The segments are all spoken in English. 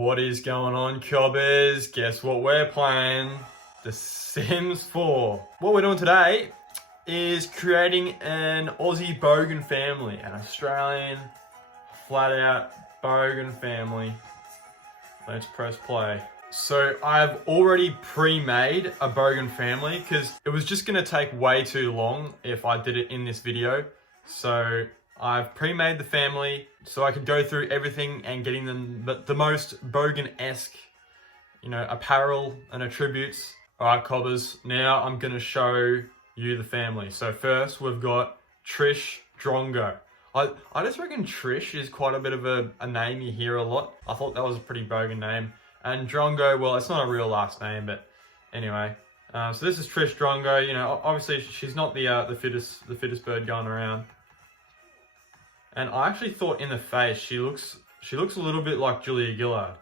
What is going on, cobbers? Guess what we're playing? The Sims 4. What we're doing today is creating an Aussie Bogan family, an Australian flat out Bogan family. Let's press play. So I've already pre-made a Bogan family because it was just going to take way too long if I did it in this video. So I've pre-made the family so I could go through everything and getting them the most Bogan-esque, apparel and attributes. All right, cobbers, now I'm going to show you the family. So first we've got Trish Drongo. I just reckon Trish is quite a bit of a name you hear a lot. I thought that was a pretty Bogan name. And Drongo, well, it's not a real last name, but anyway. So this is Trish Drongo. Obviously she's not the fittest bird going around. And I actually thought in the face she looks a little bit like Julia Gillard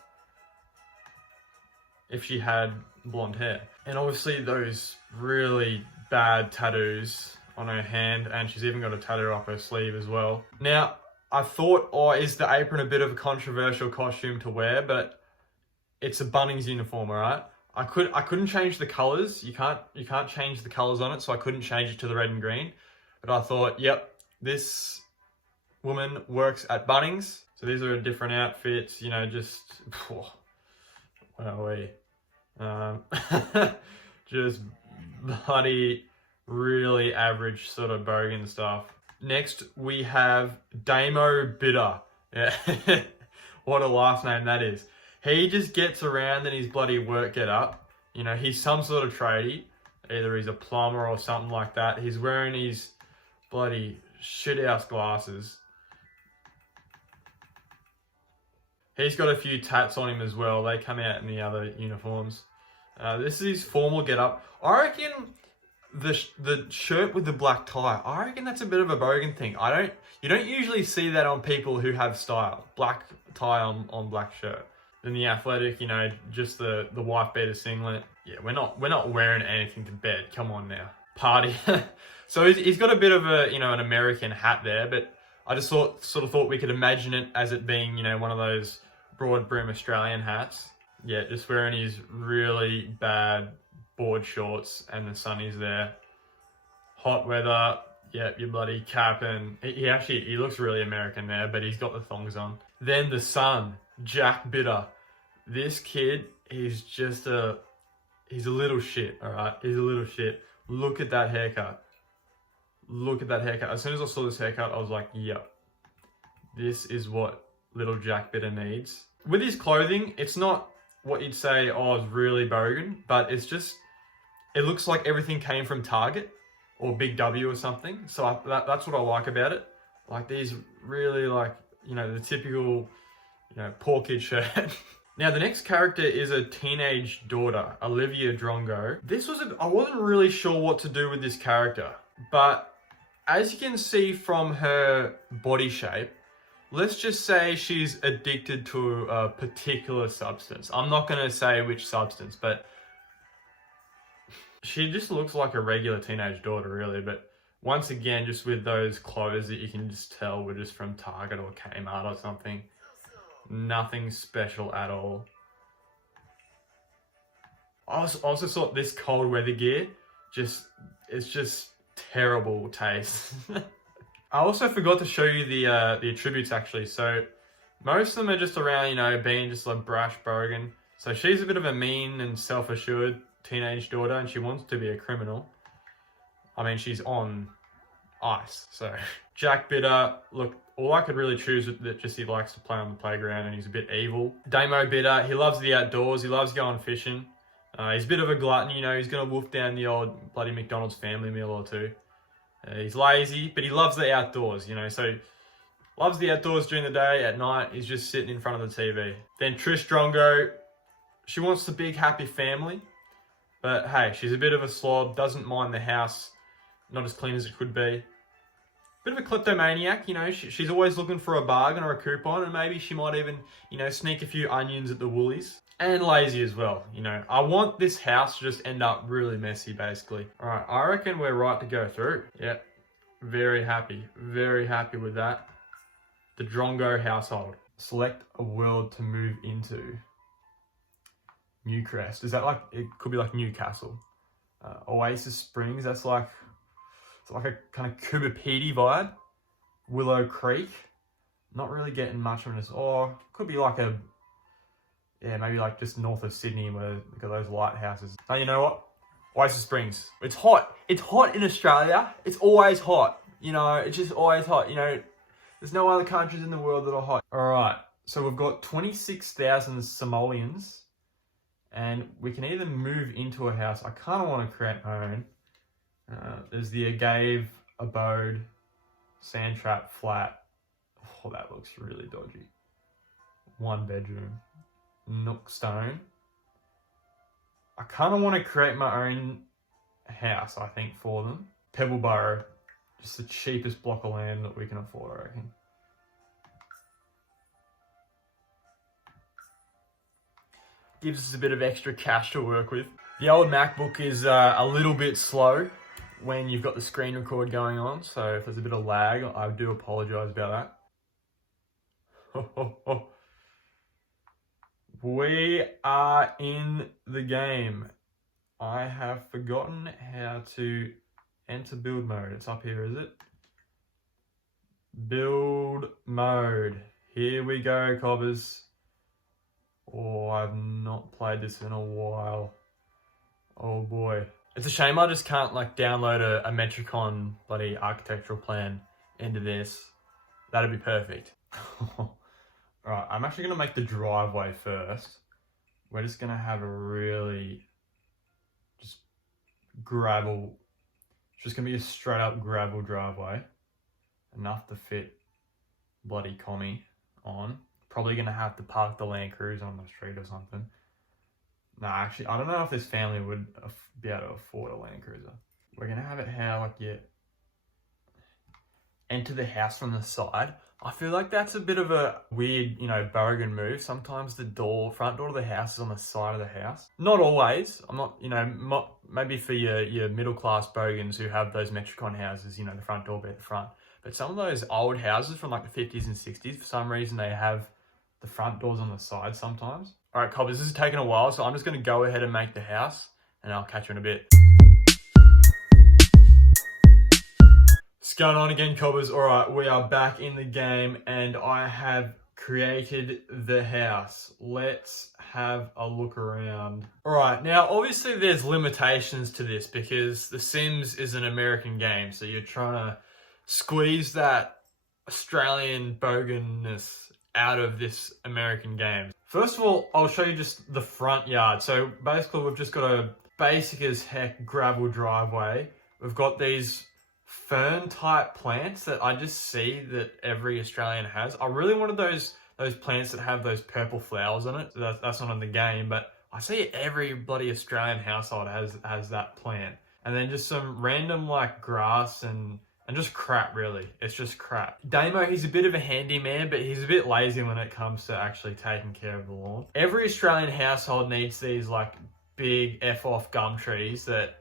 if she had blonde hair. And obviously those really bad tattoos on her hand, and she's even got a tattoo up her sleeve as well. Now, I thought, is the apron a bit of a controversial costume to wear? But it's a Bunnings uniform, alright? I couldn't change the colours. You can't change the colours on it, so I couldn't change it to the red and green. But I thought, yep, this woman works at Bunnings. So these are different outfits, just where are we? Just bloody really average sort of Bogan stuff. Next we have Damo Bitter. Yeah. What a last name that is. He just gets around in his bloody work get up. He's some sort of tradie. Either he's a plumber or something like that. He's wearing his bloody shit-house glasses. He's got a few tats on him as well. They come out in the other uniforms. This is his formal get-up. I reckon the shirt with the black tie, I reckon that's a bit of a Bogan thing. You don't usually see that on people who have style. Black tie on black shirt. Then the athletic, just the wife beater singlet. Yeah, we're not wearing anything to bed. Come on now. Party. So he's got a bit of an American hat there, but I just sort of thought we could imagine it as it being, one of those broad brim Australian hats. Yeah, just wearing his really bad board shorts and the sunnies there. Hot weather. Yep, your bloody cap, and he looks really American there, but he's got the thongs on. Then the son, Jack Bitter. This kid, he's a little shit, all right? He's a little shit. Look at that haircut. Look at that haircut. As soon as I saw this haircut, I was like, yep, this is what little Jack Bitter needs. With his clothing, it's not what you'd say, it's really Bogan, but it looks like everything came from Target or Big W or something. So that's what I like about it. Like these really the typical, poor kid shirt. Now the next character is a teenage daughter, Olivia Drongo. I wasn't really sure what to do with this character, but as you can see from her body shape, let's just say she's addicted to a particular substance. I'm not going to say which substance, but she just looks like a regular teenage daughter, really. But once again, just with those clothes that you can just tell were just from Target or Kmart or something. Nothing special at all. I also thought this cold weather gear, it's just terrible taste. I also forgot to show you the attributes actually. So most of them are just around, being just like brash Bogan. So she's a bit of a mean and self-assured teenage daughter, and she wants to be a criminal. I mean, she's on ice. So Jack Bitter, look, all I could really choose was that just he likes to play on the playground and he's a bit evil. Damo Bitter, he loves the outdoors. He loves going fishing. He's a bit of a glutton, he's going to wolf down the old bloody McDonald's family meal or two. He's lazy, but he loves the outdoors, so loves the outdoors during the day. At night, he's just sitting in front of the TV. Then Trish Drongo, she wants the big happy family, but hey, she's a bit of a slob, doesn't mind the house, not as clean as it could be. Bit of a kleptomaniac, she's always looking for a bargain or a coupon, and maybe she might even, sneak a few onions at the Woolies. And lazy as well, I want this house to just end up really messy, basically. All right, I reckon we're right to go through. Yep, very happy with that. The Drongo household. Select a world to move into. Newcrest. Is that like, it could be like Newcastle. Oasis Springs, that's like, it's like a kind of Kubapedi vibe. Willow Creek. Not really getting much from this. Or could be like a, yeah, maybe like just north of Sydney where we've got those lighthouses. Oh, you know what? Oasis Springs. It's hot. It's hot in Australia. It's always hot. You know, it's just always hot. You know, there's no other countries in the world that are hot. All right. So we've got 26,000 Somalians. And we can either move into a house. I kind of want to create my own. There's the Agave Abode, Sand Trap Flat. Oh, that looks really dodgy. 1 bedroom. Nook Stone. I kind of want to create my own house, I think, for them. Pebbleborough. Just the cheapest block of land that we can afford, I reckon. Gives us a bit of extra cash to work with. The old MacBook is a little bit slow when you've got the screen record going on, so if there's a bit of lag, I do apologise about that. We are in the game. I have forgotten how to enter build mode. It's up here, is it? Build mode. Here we go, cobbers. Oh, I've not played this in a while. Oh boy. It's a shame I just can't like download a Metricon bloody architectural plan into this. That'd be perfect. Alright, I'm actually going to make the driveway first. We're just going to have a really just gravel. It's just going to be a straight up gravel driveway. Enough to fit bloody commie on. Probably going to have to park the Land Cruiser on the street or something. No, actually, I don't know if this family would be able to afford a Land Cruiser. We're going to have it how, like, yeah, enter the house from the side. I feel like that's a bit of a weird, you know, Bogan move. Sometimes the front door of the house is on the side of the house. Not always. I'm not, you know, maybe for your middle-class Bogans who have those Metricon houses, you know, the front door be at the front. But some of those old houses from like the 50s and 60s, for some reason they have the front doors on the side sometimes. All right, cobbers, this is taking a while, so I'm just going to go ahead and make the house, and I'll catch you in a bit. What's going on again, cobbers? All right, we are back in the game, and I have created the house. Let's have a look around. All right, now obviously there's limitations to this because The Sims is an American game, so you're trying to squeeze that Australian boganness out of this American game. First of all, I'll show you just the front yard. So basically we've just got a basic as heck gravel driveway. We've got these fern type plants that I just see that every Australian has. I really wanted those plants that have those purple flowers on it. So that's not in the game, but I see every bloody Australian household has that plant. And then just some random like grass and just crap, really. It's just crap. Damo, he's a bit of a handyman, but he's a bit lazy when it comes to actually taking care of the lawn. Every Australian household needs these like big F-off gum trees that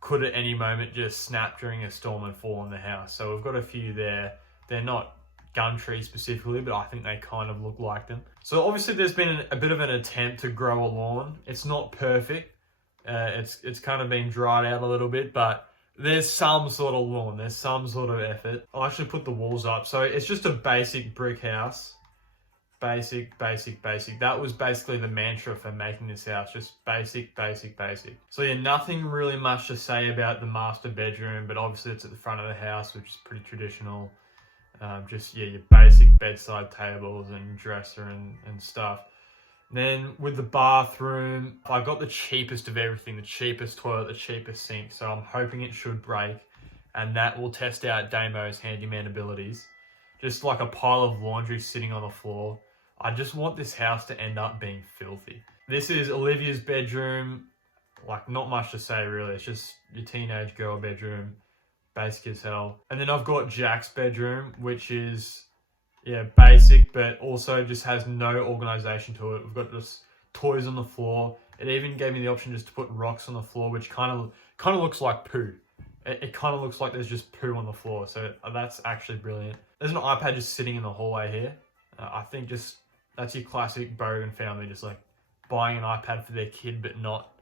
could at any moment just snap during a storm and fall on the house. So we've got a few there. They're not gum trees specifically, but I think they kind of look like them. So obviously there's been a bit of an attempt to grow a lawn. It's not perfect. It's kind of been dried out a little bit, but there's some sort of lawn, there's some sort of effort. I'll actually put the walls up. So it's just a basic brick house. Basic. That was basically the mantra for making this house. Just basic. So yeah, nothing really much to say about the master bedroom, but obviously it's at the front of the house, which is pretty traditional. Just, yeah, your basic bedside tables and dresser and stuff. Then with the bathroom, I got the cheapest of everything, the cheapest toilet, the cheapest sink. So I'm hoping it should break, and that will test out Damo's handyman abilities. Just like a pile of laundry sitting on the floor. I just want this house to end up being filthy. This is Olivia's bedroom. Like, not much to say really. It's just your teenage girl bedroom. Basic as hell. And then I've got Jack's bedroom, which is, yeah, basic, but also just has no organization to it. We've got just toys on the floor. It even gave me the option just to put rocks on the floor, which kind of looks like poo. It kind of looks like there's just poo on the floor. So that's actually brilliant. There's an iPad just sitting in the hallway here. I think just That's your classic Bogan family, just like buying an iPad for their kid, but not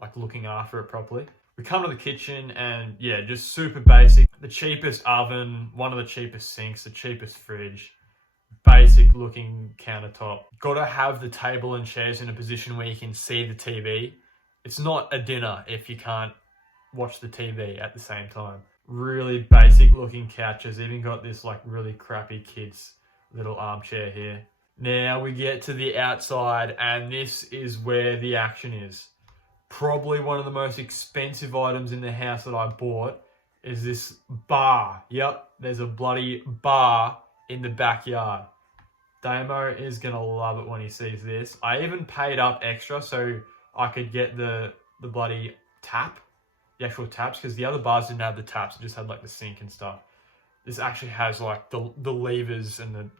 like looking after it properly. We come to the kitchen and yeah, just super basic. The cheapest oven, one of the cheapest sinks, the cheapest fridge, basic looking countertop. Gotta have the table and chairs in a position where you can see the TV. It's not a dinner if you can't watch the TV at the same time. Really basic looking couches. Even got this like really crappy kids little armchair here. Now we get to the outside, and this is where the action is. Probably one of the most expensive items in the house that I bought is this bar. Yep, there's a bloody bar in the backyard. Damo is going to love it when he sees this. I even paid up extra so I could get the bloody tap, the actual taps, because the other bars didn't have the taps. It just had like the sink and stuff. This actually has like the levers and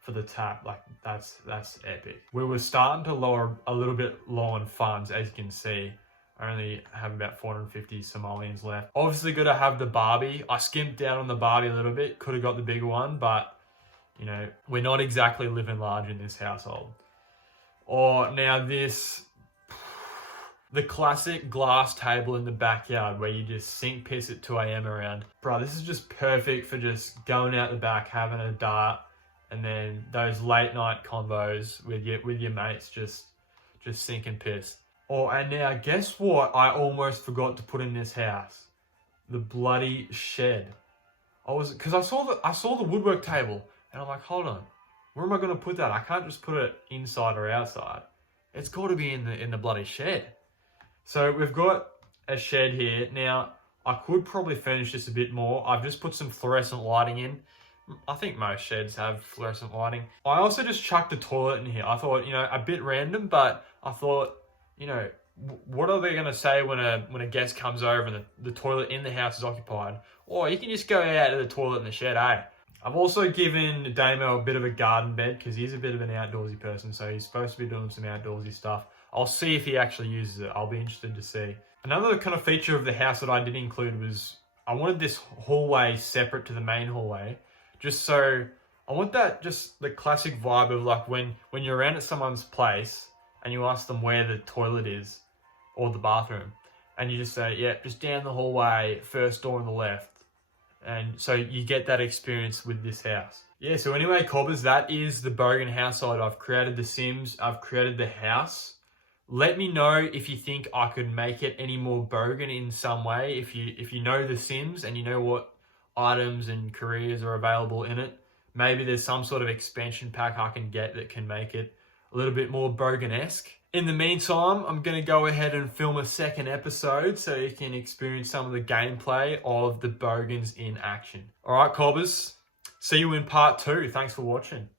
for the tap. Like that's epic. We were starting to lower a little bit low on funds, as you can see. I only have about 450 simoleons left. Obviously got to have the Barbie. I skimped down on the Barbie a little bit. Could have got the bigger one, but you know, we're not exactly living large in this household. Or now this, the classic glass table in the backyard where you just sink piss at 2 a.m. around. Bro, this is just perfect for just going out the back, having a dart, and then those late night convos with your mates, just sinking piss. Oh, and now guess what I almost forgot to put in this house? The bloody shed. Because I saw the woodwork table, and I'm like, hold on, where am I going to put that? I can't just put it inside or outside. It's got to be in the bloody shed. So we've got a shed here. Now, I could probably furnish this a bit more. I've just put some fluorescent lighting in. I think most sheds have fluorescent lighting. I also just chucked the toilet in here. I thought, you know, a bit random, but I thought, you know, what are they going to say when a guest comes over and the toilet in the house is occupied? Or you can just go out to the toilet in the shed, eh? I've also given Damo a bit of a garden bed because he's a bit of an outdoorsy person, so he's supposed to be doing some outdoorsy stuff. I'll see if he actually uses it. I'll be interested to see. Another kind of feature of the house that I did include was I wanted this hallway separate to the main hallway, just so I want that just the classic vibe of like when you're around at someone's place and you ask them where the toilet is or the bathroom, and you just say, yeah, just down the hallway, first door on the left. And so you get that experience with this house. Yeah, so anyway, cobbers, that is the Bogan household. I've created the Sims, I've created the house. Let me know if you think I could make it any more Bogan in some way. If you know the Sims and you know what items and careers are available in it, maybe there's some sort of expansion pack I can get that can make it a little bit more Bogan-esque. In the meantime, I'm going to go ahead and film a second episode so you can experience some of the gameplay of the Bogans in action. All right, cobbers, see you in part 2. Thanks for watching.